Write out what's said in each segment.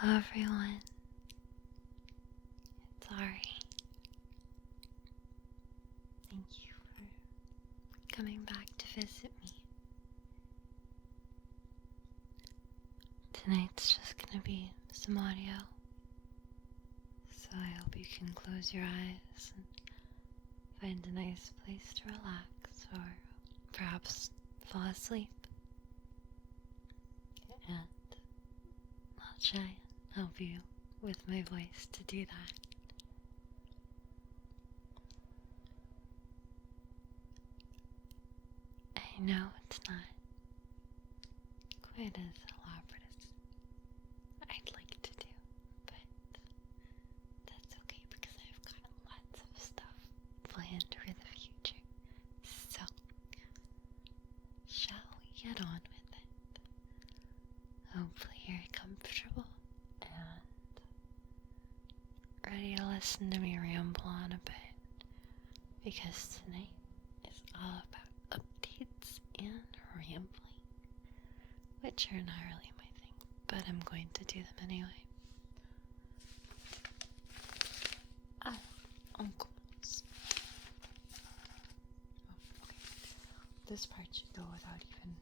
Hello everyone, it's Ari. Thank you for coming back to visit me. Tonight's just gonna be some audio, so I hope you can close your eyes and find a nice place to relax or perhaps fall asleep. And I'll try and help you with my voice to do that. I know it's not quite as elaborate as I'd like to do, but that's okay because I've got lots of stuff planned for the future. So, shall we get on with it? Hopefully you're comfortable and ready to listen to me ramble on a bit, because tonight is all about updates and rambling, which are not really my thing, but I'm going to do them anyway. Uncles. Oh, okay. This part should go without even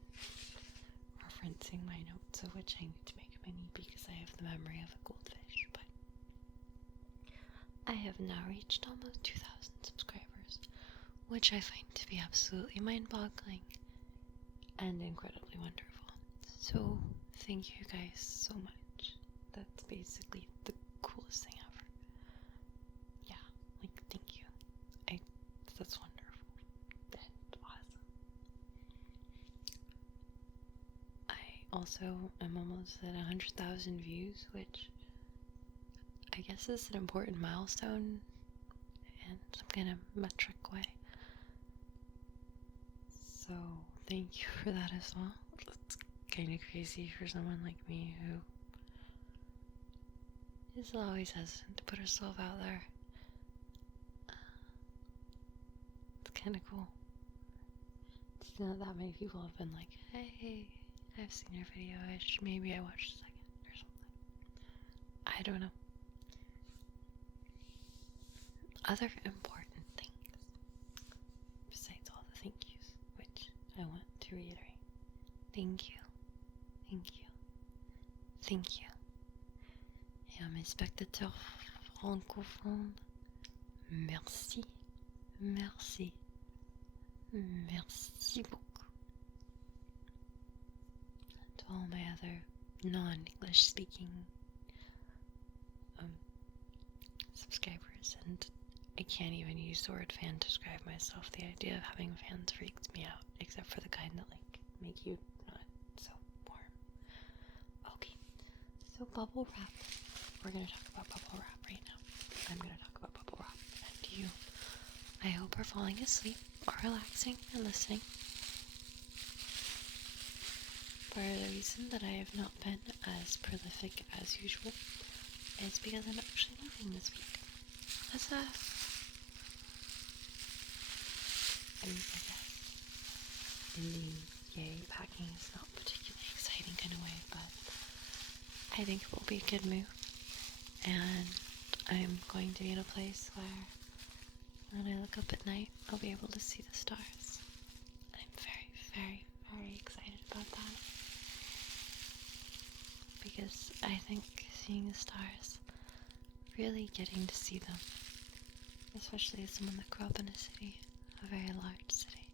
referencing my notes, of which I need to make many because I have the memory of a goldfish, but I have now reached almost 2,000 subscribers, which I find to be absolutely mind-boggling and incredibly wonderful. So, thank you guys so much. That's basically the coolest thing ever. Yeah, thank you. That's wonderful. And awesome. I also am almost at 100,000 views, which I guess is an important milestone in some kind of metric way. So, thank you for that as well. It's kind of crazy for someone like me who is always hesitant to put herself out there. It's kind of cool. It's not that many people have been like, hey, I've seen your video, maybe I watched a second or something. I don't know. Other important things, besides all the thank yous, which I want to reiterate. Thank you. Thank you. Thank you. Et à mes spectateurs francophones, merci. Merci. Merci beaucoup. And to all my other non-English speaking subscribers, and I can't even use the word fan to describe myself. The idea of having fans freaks me out, except for the kind that make you not so warm. Okay, so bubble wrap. We're gonna talk about bubble wrap right now. I'm gonna talk about bubble wrap, and you, I hope, are falling asleep or relaxing and listening. For the reason that I have not been as prolific as usual is because I'm actually moving this week. As a, I guess, ending, yay, packing is not particularly exciting kind of way, but I think it will be a good move, and I'm going to be in a place where when I look up at night, I'll be able to see the stars. I'm very, very, very excited about that, because I think seeing the stars, really getting to see them, especially as someone that grew up in a city, a very large city,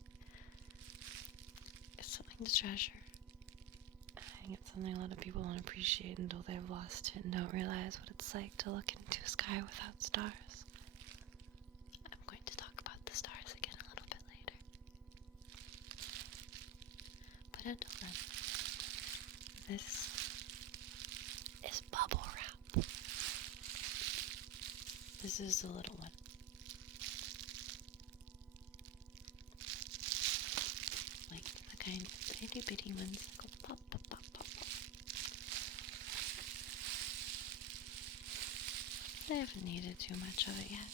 it's something to treasure. I think it's something a lot of people don't appreciate until they've lost it and don't realize what it's like to look into a sky without stars. I'm going to talk about the stars again a little bit later. But until then, this is bubble wrap. This is a little one. Like the kind of itty bitty ones that go pop, pop, pop, pop, pop. I haven't needed too much of it yet.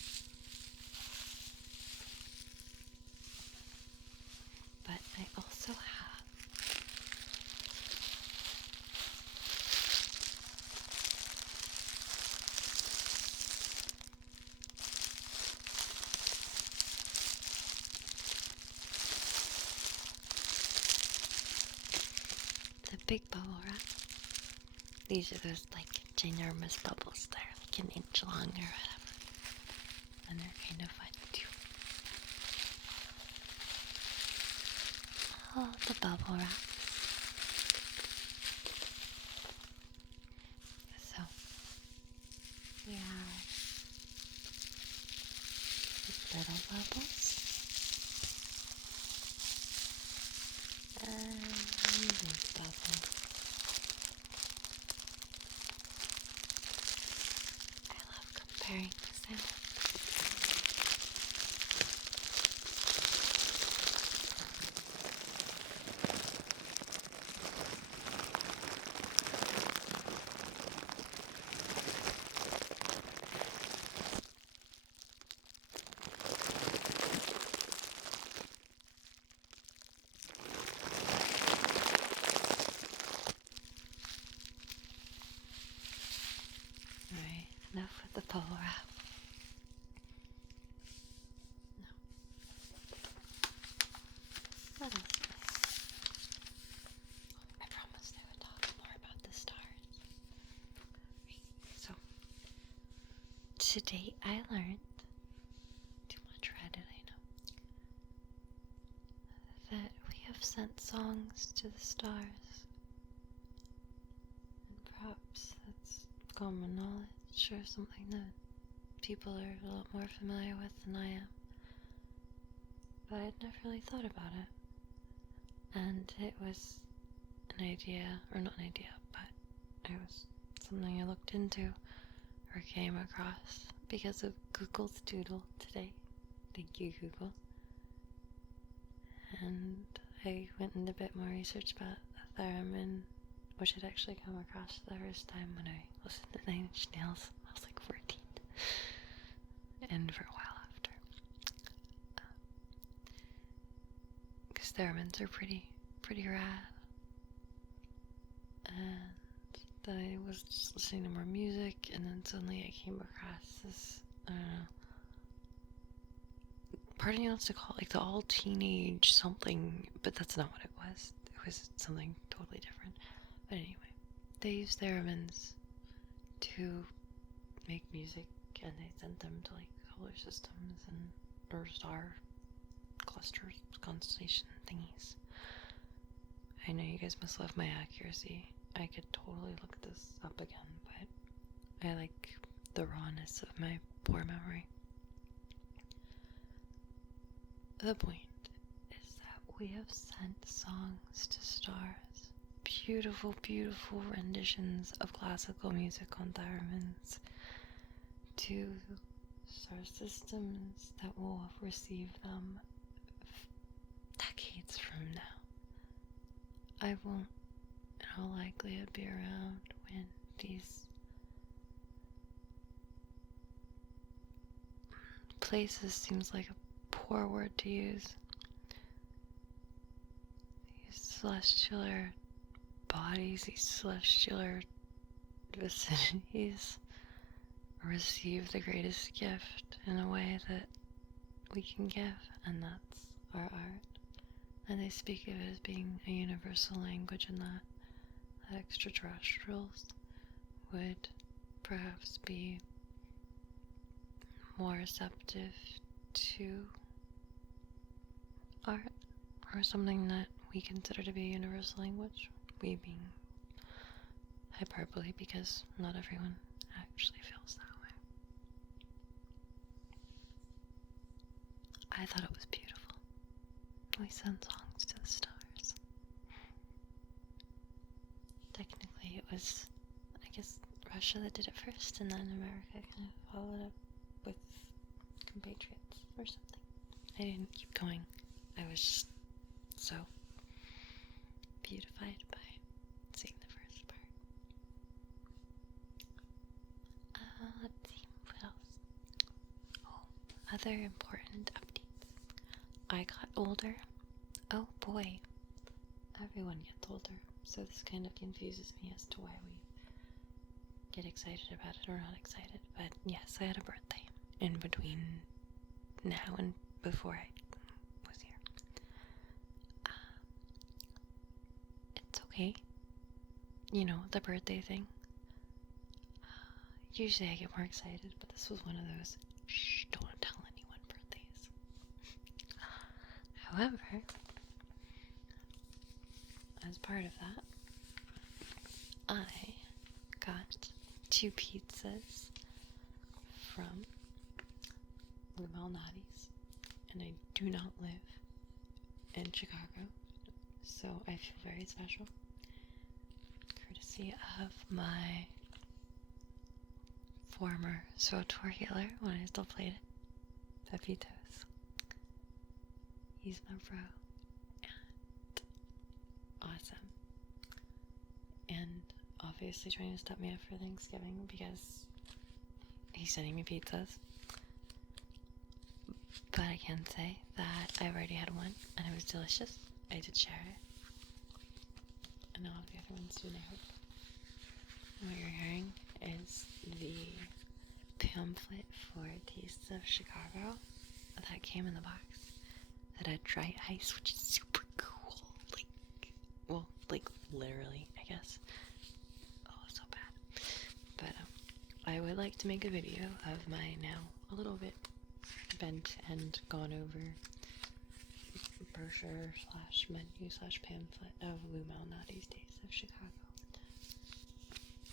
But I also have big bubble wrap. These are those like ginormous bubbles that are like an inch long or whatever. And they're kind of fun too. Oh, the bubble wrap. So, we have little bubbles. And big bubbles. I love comparing the sound. Alright, enough with the bubble wrap. No. What else? I promised I would talk more about the stars. So, today I learned, too much Reddit, I know, that we have sent songs to the stars. And perhaps that's common knowledge or something that people are a lot more familiar with than I am. But I'd never really thought about it. And it was an idea, or not an idea, but it was something I looked into or came across because of Google's Doodle today. Thank you, Google. And I went into a bit more research about the theremin, which I'd actually come across the first time when I listened to 9 Inch Nails. I was like 14. And for a while after. Because theremins are pretty rad. And then I was just listening to more music, and then suddenly I came across this, I don't know, part of me wants to call it like the all teenage something, but that's not what it was. It was something totally different. But anyway, they use theremins to make music, and they sent them to like solar systems and or star clusters, constellation thingies. I know you guys must love my accuracy. I could totally look this up again, but I like the rawness of my poor memory. The point is that we have sent songs to stars. Beautiful, beautiful renditions of classical music on theremins to star systems that will receive them decades from now. I won't, in all likelihood, be around when these places seems like a poor word to use. These celestial bodies, these celestial vicinities receive the greatest gift in a way that we can give, and that's our art. And they speak of it as being a universal language, and that extraterrestrials would perhaps be more receptive to art, or something that we consider to be a universal language. We being hyperbole, because not everyone actually feels that way. I thought it was beautiful. We send songs to the stars. Technically, it was, I guess, Russia that did it first, and then America kind of followed up with compatriots or something. I didn't keep going. I was just so beautified by seeing the first part. Let's see, what else? Oh, other important updates. I got older. Oh boy. Everyone gets older, so this kind of confuses me as to why we get excited about it or not excited. But yes, I had a birthday in between now and before I was here. It's okay. you know, the birthday thing. Usually I get more excited, but this was one of those, shh, don't tell anyone birthdays. However, as part of that, I got 2 pizzas from Blue Malnati's, and I do not live in Chicago, so I feel very special. Courtesy of my former SWTOR healer when I still played it, Pepitos. He's my bro, and awesome. And obviously trying to stop me up for Thanksgiving because he's sending me pizzas. But I can say that I've already had one and it was delicious. I did share it. And all of the other ones do now. What you're hearing is the pamphlet for Tastes of Chicago that came in the box that had dry ice, which is super cool. Like literally, I guess. Oh, so bad. But I would like to make a video of my now a little bit bent and gone over brochure / menu / pamphlet of Lou Malnati's Taste of Chicago,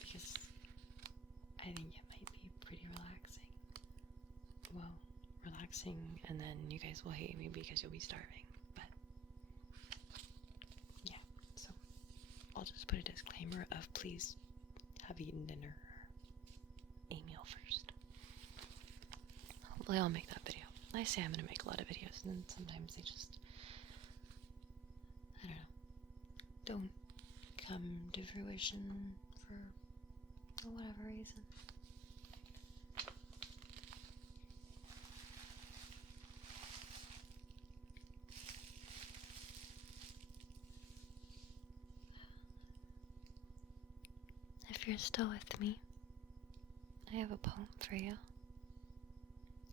because I think it might be pretty relaxing. Well, relaxing, and then you guys will hate me because you'll be starving, but yeah, so I'll just put a disclaimer of please have eaten dinner or a meal first. Hopefully I'll make that video. I say I'm gonna make a lot of videos, and then sometimes they just, I don't know, don't come to fruition for whatever reason. If you're still with me, I have a poem for you.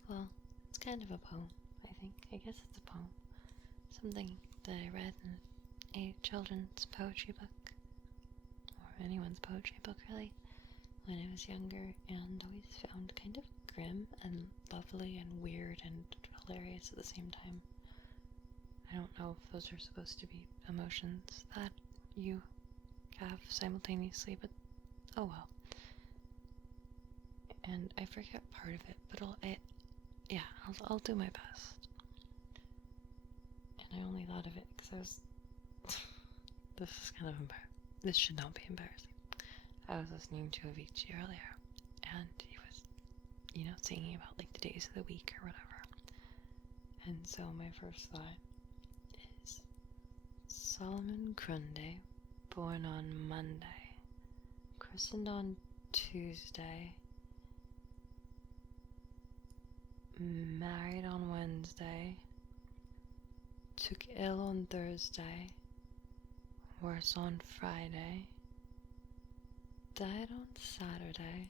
Well, it's kind of a poem, I think. I guess it's a poem. Something that I read in a children's poetry book, or anyone's poetry book really, when I was younger, and always found kind of grim and lovely and weird and hilarious at the same time. I don't know if those are supposed to be emotions that you have simultaneously, but oh well. And I forget part of it, but I'll do my best. And I only thought of it because I was, this is kind of this should not be embarrassing. I was listening to Avicii earlier, and he was, singing about like the days of the week or whatever. And so my first thought is Solomon Grundy, born on Monday, christened on Tuesday, married on Wednesday, took ill on Thursday, worse on Friday, died on Saturday,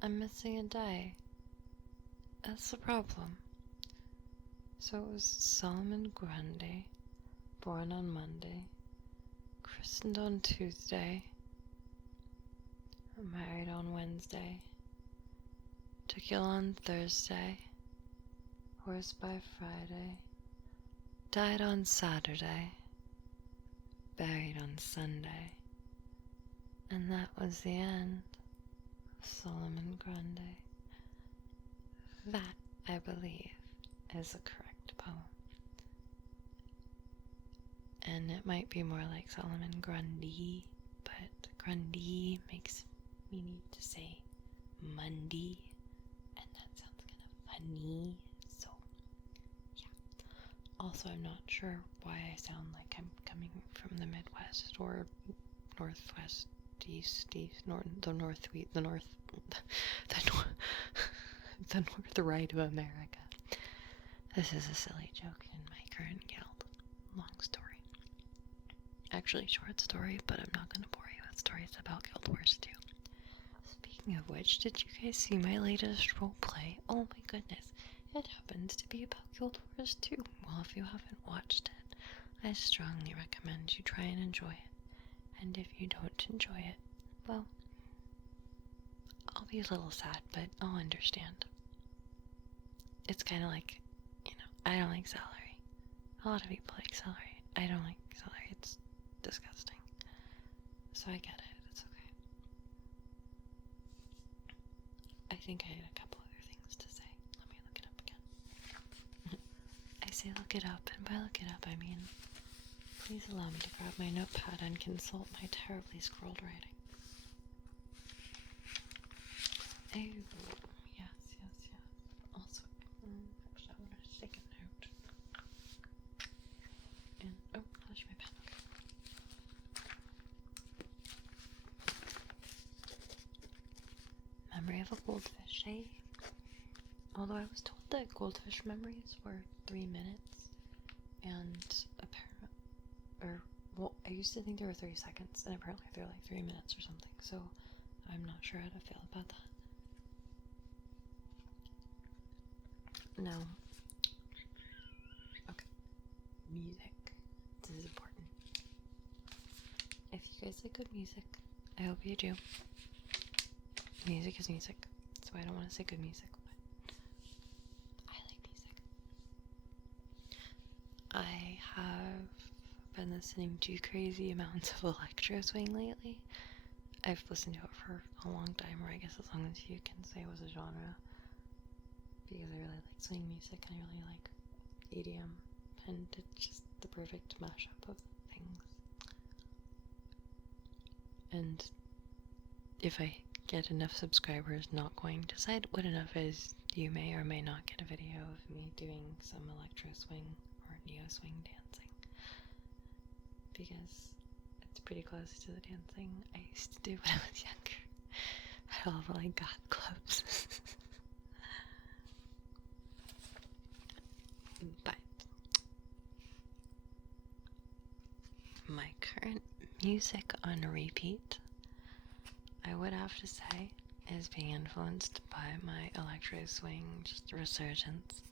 I'm missing a day. That's the problem. So it was Solomon Grundy, born on Monday, christened on Tuesday, married on Wednesday, took ill on Thursday, worse by Friday, died on Saturday, buried on Sunday, and that was the end of Solomon Grundy. That, I believe, is the correct poem. And it might be more like Solomon Grundy, but Grundy makes me need to say Monday, and that sounds kind of funny, so yeah. Also, I'm not sure why I sound like I'm coming from the Midwest or Northwest, the north right of America. This is a silly joke in my current guild. Long story. Actually, short story, but I'm not going to bore you with stories about Guild Wars 2. Speaking of which, did you guys see my latest roleplay? Oh my goodness. It happens to be about Guild Wars 2. Well, if you haven't watched it, I strongly recommend you try and enjoy it. And if you don't enjoy it, well, I'll be a little sad, but I'll understand. It's kind of like, I don't like celery. A lot of people like celery. I don't like celery. It's disgusting. So I get it. It's okay. I think I had a couple other things to say. Let me look it up again. I say look it up, and by look it up, I mean, please allow me to grab my notepad and consult my terribly scrawled writing. Oh, yes. Also, actually, I wanted to take a note. And, there's my pen. Okay. Memory of a goldfish, eh? Although I was told that goldfish memories were 3 minutes, and I used to think they were 30 seconds, and apparently they're like 3 minutes or something, so I'm not sure how to feel about that. No. Okay. Music. This is important. If you guys like good music, I hope you do. Music is music, so I don't want to say good music, but I like music. I have been listening to crazy amounts of electro swing lately. I've listened to it for a long time, or I guess as long as you can say it was a genre, because I really like swing music and I really like EDM, and it's just the perfect mashup of things. And if I get enough subscribers, not going to decide what enough is, you may or may not get a video of me doing some electro swing or neo swing dancing, because it's pretty close to the dancing I used to do when I was younger. I all really got close. But my current music on repeat, I would have to say, is being influenced by my electro swing just resurgence.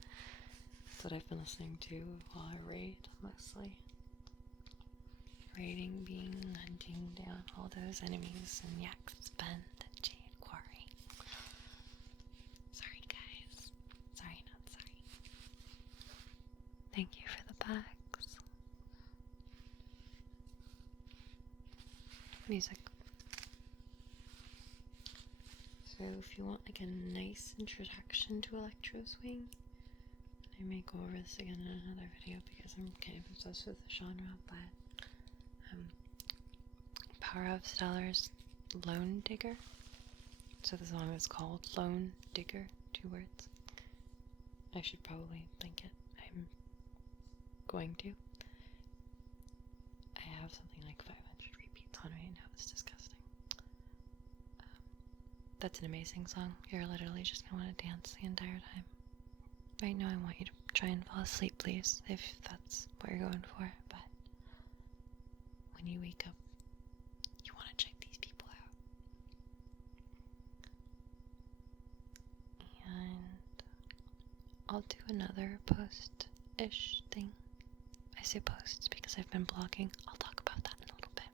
That's what I've been listening to while I raid, mostly. Raiding, being hunting down all those enemies in Yax's Bend and Jade Quarry. Sorry guys. Sorry, not sorry. Thank you for the packs. Music. So if you want like a nice introduction to electro swing, I may go over this again in another video because I'm kind of obsessed with the genre, but Power of Stellar's Lone Digger. So the song is called Lone Digger, 2 words. I should probably link it. I'm going to. I have something like 500 repeats on right now. It's disgusting. That's an amazing song. You're literally just gonna want to dance the entire time. Right now I want you to try and fall asleep, please, if that's what you're going for, but when you wake up, you want to check these people out. And I'll do another post-ish thing. I say posts because I've been blogging. I'll talk about that in a little bit.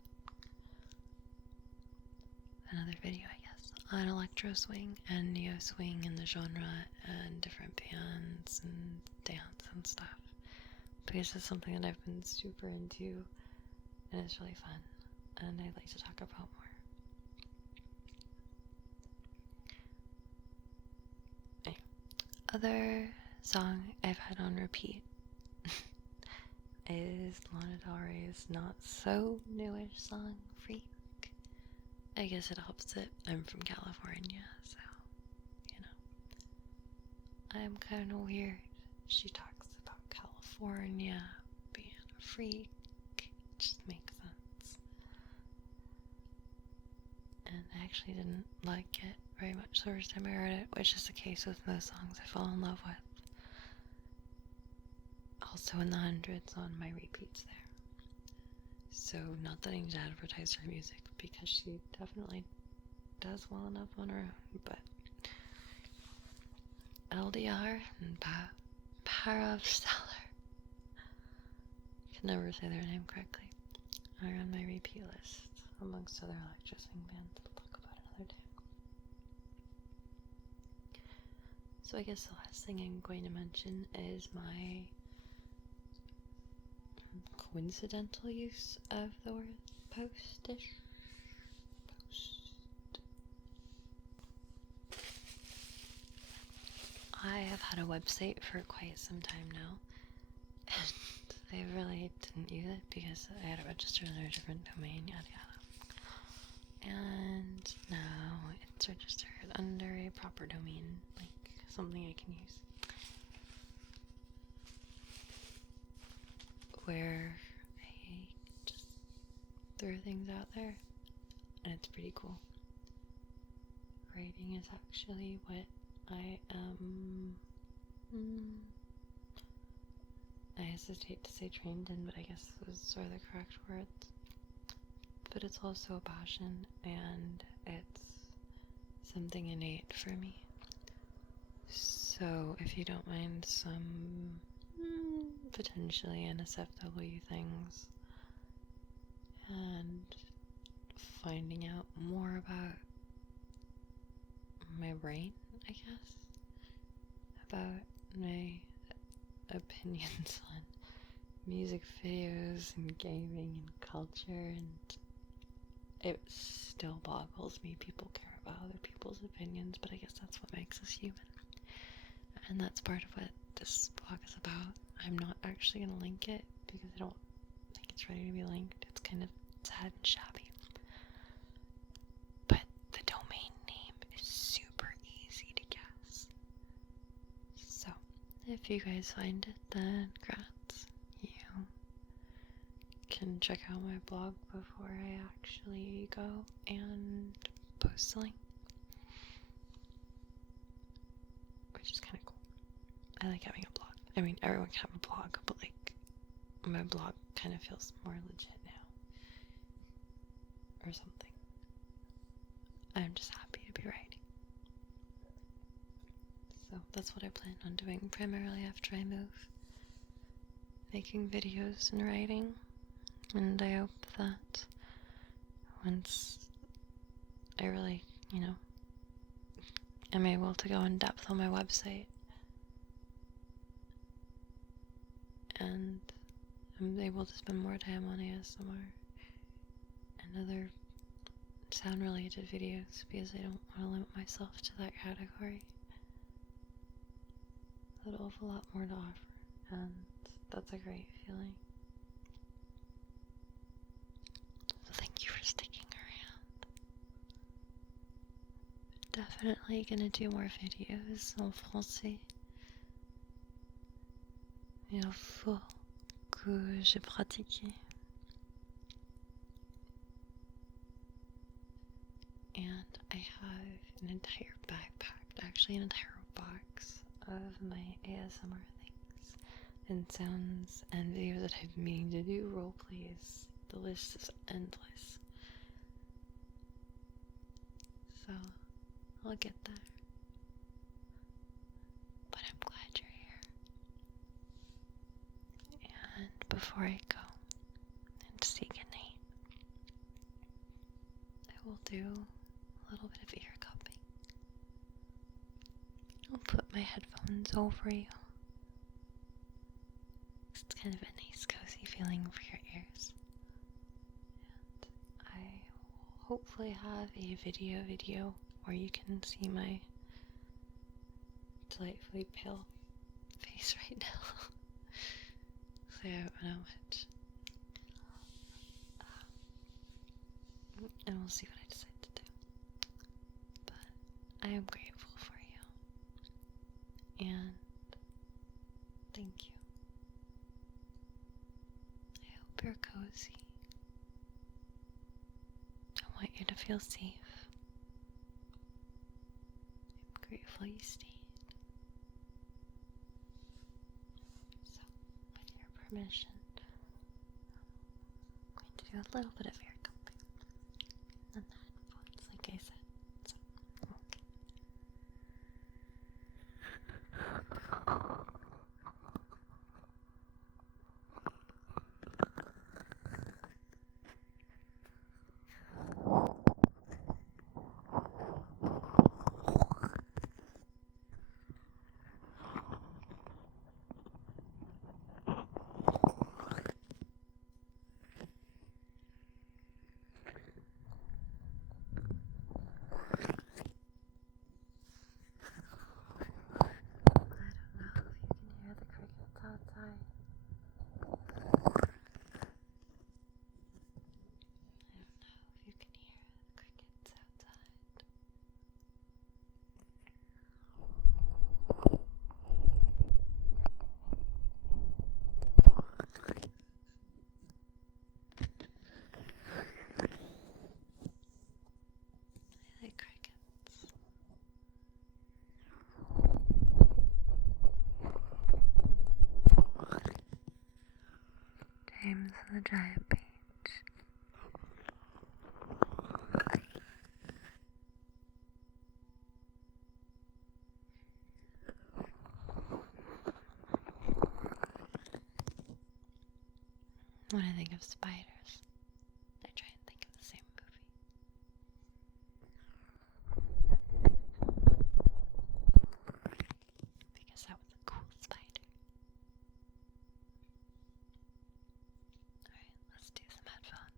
Another video, I guess, on electro swing and neo swing and the genre and different bands and dance and stuff. Because it's something that I've been super into and it's really fun. And I'd like to talk about more. Other song I've had on repeat is Lana Del Rey's not so newish song, Freak. I guess it helps that I'm from California, so, I'm kind of weird. She talks about California being a freak. It just makes sense. And I actually didn't like it very much the first time I heard it, which is the case with most songs I fall in love with. Also in the hundreds on my repeats there. So not that I need to advertise her music, because she definitely does well enough on her own, but LDR and Parastellar. I can never say their name correctly. Are on my repeat list, amongst other electroswing bands we'll talk about another day. So I guess the last thing I'm going to mention is my coincidental use of the word post-ish. I have had a website for quite some time now, and I really didn't use it because I had it registered under a different domain, yada yada. And now it's registered under a proper domain, like something I can use. Where I just throw things out there, and it's pretty cool. Writing is actually what I am, I hesitate to say trained in, but I guess those are the correct words. But it's also a passion, and it's something innate for me. So if you don't mind some potentially NSFW things, and finding out more about my brain, I guess, about my opinions on music videos and gaming and culture, and it still boggles me people care about other people's opinions, but I guess that's what makes us human. And that's part of what this blog is about. I'm not actually going to link it because I don't think it's ready to be linked. It's kind of sad and shabby. But the domain name is super easy to guess. So, if you guys find it, then congrats. You can check out my blog before I actually go and post the link. Which is kind of cool. I like having a blog. I mean, everyone can have a blog, but like, my blog kind of feels more legit now. Or something. I'm just happy to be writing. So that's what I plan on doing primarily after I move. Making videos and writing. And I hope that once I really, am able to go in depth on my website, and I'm able to spend more time on ASMR and other sound related videos, because I don't want to limit myself to that category. It'll have a lot more to offer, and that's a great feeling. So thank you for sticking around. Definitely gonna do more videos en français. Il faut que je pratique. And I have an entire backpack, actually an entire box of my ASMR things and sounds and videos that I've been meaning to do, role plays. The list is endless. So I'll get there. But I'm glad you're here. And before I go and say goodnight, I will do a little bit of ear cupping. I'll put my headphones over you. It's kind of a nice, cozy feeling for your ears. And I will hopefully have a video where you can see my delightfully pale face right now. So I don't know much. And we'll see what I decide to do. But I am grateful for you. And thank you. I hope you're cozy. I want you to feel safe. I'm grateful you stayed. So, with your permission, I'm going to do a little bit of ear cupping. And headphones, like I said. So, okay. Dreams of the giant peach. When I think of spiders, I try and think of the same movie. Because that was a cool spider. Alright, let's do some headphones.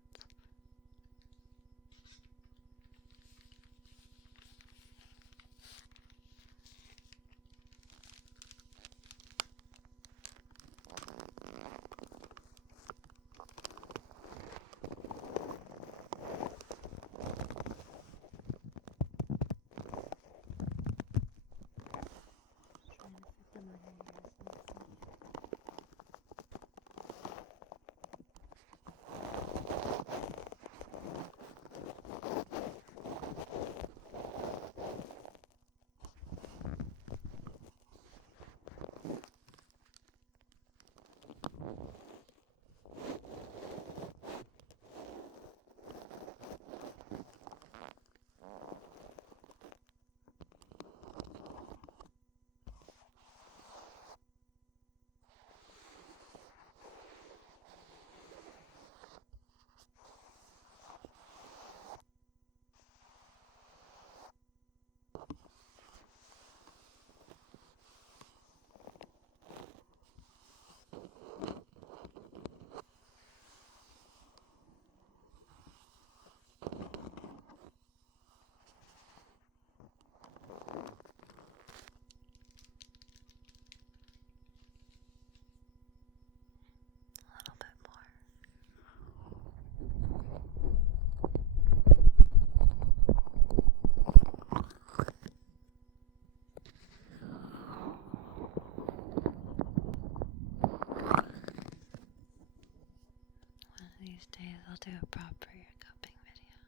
These days I'll do a proper ear cupping video.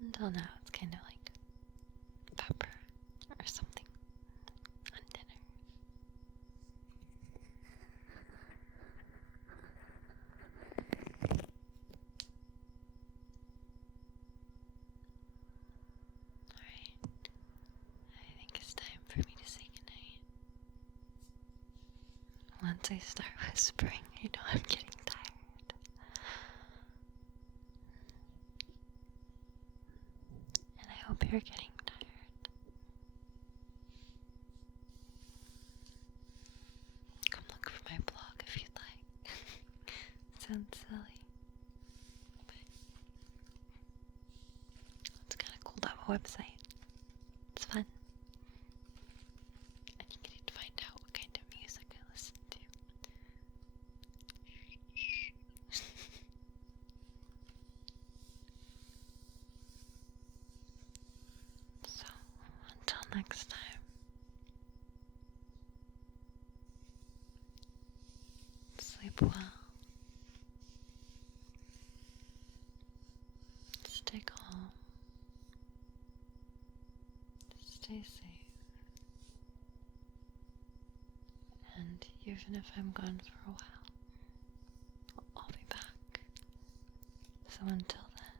Until now it's kind of like pepper or something on dinner. Alright, I think it's time for me to say goodnight. Once I start whispering, I know I'm getting tired. And I hope you're getting tired. Come look for my blog if you'd like. Sounds silly. But it's kind of cool to have a website. It's fun. And you get to find out what kind of music I listen to. So, until next time, sleep well, stay calm, stay safe, and even if I'm gone for a while, I'll be back. So until then,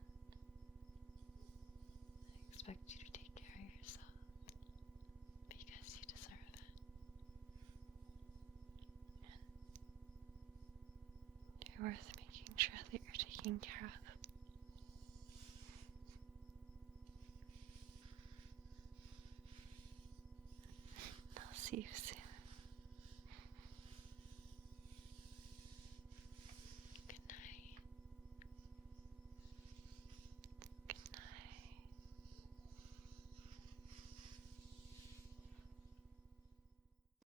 I expect you to take care of yourself, because you deserve it. And you're worth making sure that you're taken care of. I'll see you soon.